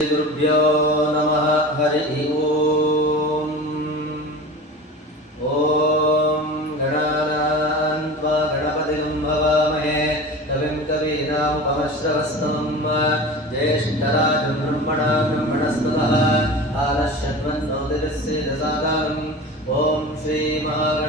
गुरुभ्यो नमः हरिः ओम् ॐ गणानान् त्वा गणपतिं भवामहे कविं कवीनामुपमश्रवस्तमं ज्येष्ठराजं ब्रह्मणा ब्रह्मणस्पदः आलश्यन्वन्नोदिरस्येदसादानम् ॐ श्रीमहागणाधिपतये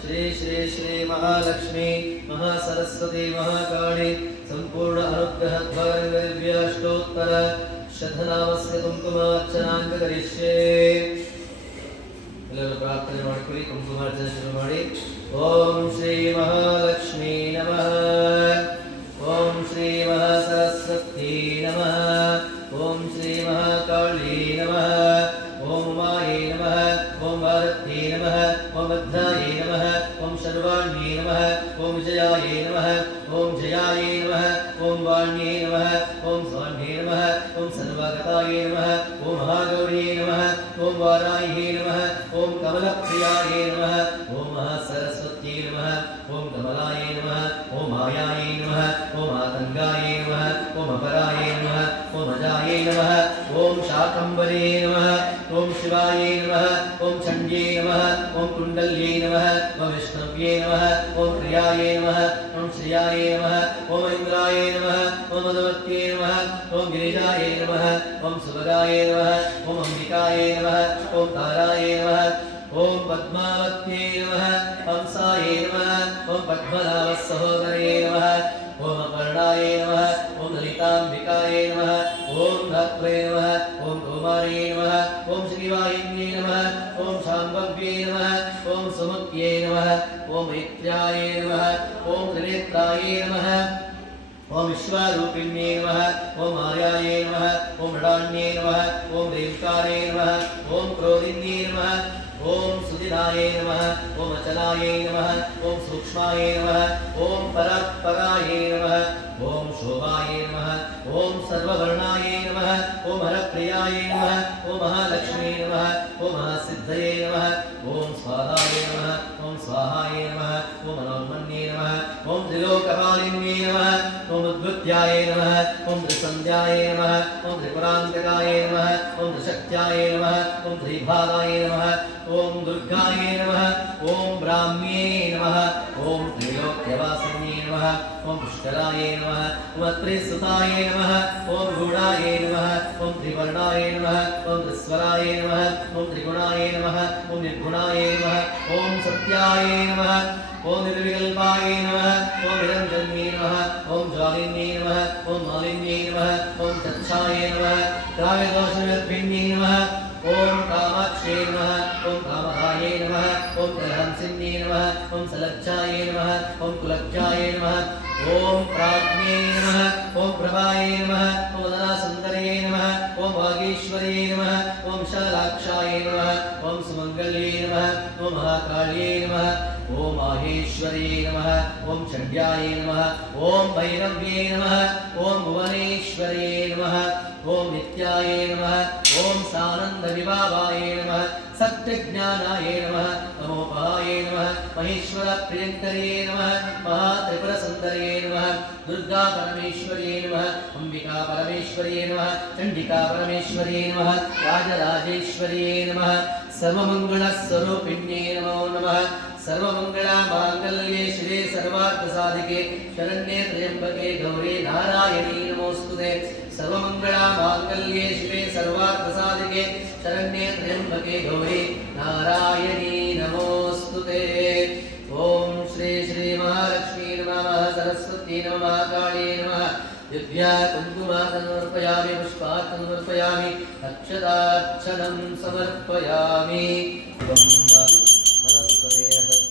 श्री श्री श्री महालक्ष्मी महासरस्वती महाकाली संपूर्ण अनुग्रह द्वारङ्गव्याष्टोत्तर ಶತನಾಮಸ್ಯ ಕುಂಕುಮಾರ್ಚನಾಂಕ ಕರಿಷ್ಯೆ ಎಲ್ಲರೂ ಪ್ರಾರ್ಥನೆ ಮಾಡ್ಕೊಳ್ಳಿ ಕುಂಕುಮಾರ್ಚನೆ ಶುರು ಮಾಡಿ ಓಂ ಶ್ರೀ ಮಹಾಲಕ್ಷ್ಮೀ ನಮಃ शिवायै नमः ॐ जयायै नमः ॐ वाण्यै नमः ॐ स्वाण्यै नमः ॐ सर्वगतायै नमः ॐ महागौर्यै नमः ॐ वारायै नमः ॐ कमलप्रियायै नमः ॐ महासरस्वत्यै नमः ॐ कमलायै नमः ॐ मायायै नमः ॐ आतङ्गायै नमः ॐ अपरायै नमः गदायै नमः ॐ शाकम्बरे नमः ॐ शिवायै नमः ॐ चण्ड्यै नमः ॐ कुण्डल्यै नमः ॐ विष्णव्यै नमः ॐ प्रियायै नमः ॐ श्रियायै नमः ॐ इन्द्रायै नमः ॐ भगवत्यै नमः ॐ गिरिजायै नमः ॐ सुभगायै नमः ॐ अम्बिकायै नमः ॐ तारायै नमः ॐ पद्मावत्यै नमः हंसायै नमः ॐ पद्मनाभसहोदरे नमः ॐ अपर्णायै नमः శ్రీతాంబికాయే నమ ఓం ధాత్రే నమ ఓం కుమారే నమ ఓం శ్రీవాయిన్యే నమ ఓం శాంభవ్యే నమ ఓం సుముఖ్యే నమ ఓం మిత్ర్యాయ నమ ఓం త్రినేత్రాయ నమ ओम विश्वारूपिण्ये नमः ओम आर्याये नमः ओम मृडान्ये नमः ओम रेंकारे नमः ओम क्रोधिन्ये नमः ओम सुदिनाय नमः ओम अचलाय नमः ओम सूक्ष्माय नमः ओम परात्पराय नमः ओम ओम सर्वर्णाय नम ओम हर प्रियाय नम ओम महालक्ष्मी नम ओम महासिद्ध नम ओम स्वाहाय नम ओम स्वाहाय नम ओम मनोन्मन्ये नम ओम त्रिलोकपालिन्ये नम ओम उद्भुत्याय नम ओम त्रिसंध्याय नम ओम त्रिपुरांतकाय नम ओम त्रिशक्त्याय नम ओम त्रिभागाय नम ओम दुर्गाय नम ओम ब्राह्म्ये नम ओम त्रिलोक्यवासिन्ये नमः ॐ पुष्कराय नमः ॐ त्रिसुताय नमः ॐ गूढाय नमः ॐ त्रिवर्णाय नमः ॐ त्रिस्वराय नमः ॐ त्रिगुणाय नमः ॐ निर्गुणाय नमः ॐ सत्याय नमः ॐ निर्विकल्पाय नमः ॐ निरञ्जन्ये नमः ॐ ज्वालिन्ये नमः ॐ मालिन्ये नमः ॐ तच्छाय नमः रागदोषनिर्भिन्ये नमः ॐ कामाक्षे नमः ॐ कामा ఓం ప్రహంసిన్యే నమ ఓం సలక్షాయే నమ ఓం కులక్షాయే నమ ఓం ప్రాజ్ఞే నమ ఓం ప్రభాయే నమ ఓం వదనాసుందరయే నమ ఓం వాగీశ్వర్యే నమ ఓం శాలాక్షాయే నమ ఓం సుమంగళ్యే నమ ఓం మహాకాళ్యే నమ ఓం మాహేశ్వర్యే నమ ఓం షడ్యాయే నమ ఓం భైరవ్యే నమ ఓం భువనేశ్వర్యే నమ ఓం నిత్యాయే నమ ఓం సానంద విభావాయ నమ ವಿಭಾವಾಯೇ ನಮಃ ಸತ್ಯಜ್ಞಾನಾಯೇ ನಮಃ ತಮೋಪಹಾಯೇ ನಮಃ ಮಹೇಶ್ವರ ಪ್ರಿಯಂಕರೇ ನಮಃ ಮಹಾತ್ರಿಪುರ ಸುಂದರೇ ನಮಃ ದುರ್ಗಾ ಪರಮೇಶ್ವರ್ಯೇ ನಮಃ ಅಂಬಿಕಾ ಪರಮೇಶ್ವರ್ಯೇ ನಮಃ ಚಂಡಿಕಾ ಪರಮೇಶ್ವರ್ಯೇ ನಮಃ ರಾಜರಾಜೇಶ್ವರ್ಯೇ ನಮಃ ಸರ್ವಮಂಗಳ ಸ್ವರೂಪಿಣ್ಯೇ ನಮೋ ನಮಃ ಸರ್ವಮಂಗಳ ಮಾಂಗಲ್ಯೇ ಶ್ರೀ ಸರ್ವಾರ್ಥ शरण्ये त्र्यम्बके भवे नारायणी नमोऽस्तु ते। ॐ श्री श्रीमहालक्ष्मी नमः सरस्वती नमः काली नमः। दिव्या कुङ्कुमा समर्पयामि। अक्षदाक्षरं समर्पयामि परस्परे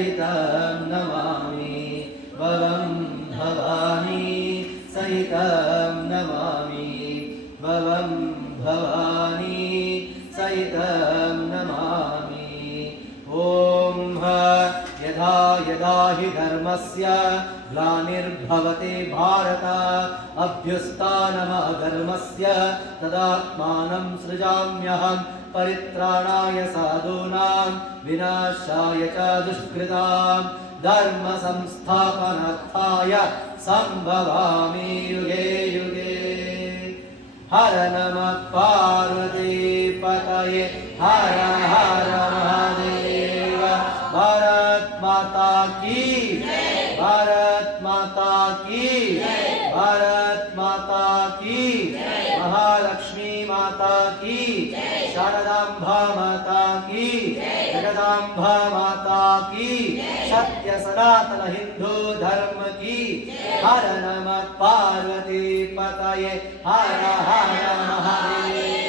চাইতা यदा हि धर्मस्य ग्लानिर्भवति भारत अभ्युत्थानमधर्मस्य तदात्मानं सृजाम्यहं परित्राणाय साधूनां विनाशाय च दुष्कृतां धर्मसंस्थापनार्थाय सम्भवामि युगे युगे। हर नमः पार्वतीपतये हर माता की। शारदांबा माता की। जगदांबा माता की। सत्य सनातन हिंदू धर्म की। हर नमः पार्वती पतये। हर हर महादेव।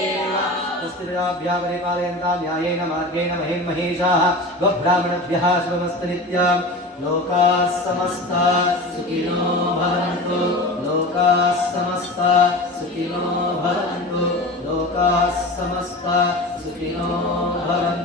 न्यायेन मार्गेण महेन्महेशाः गोब्राह्मणभ्यः शुभमस्तु नित्यम्। लोकाः समस्ता सुखिनो भवन्तु। Oh.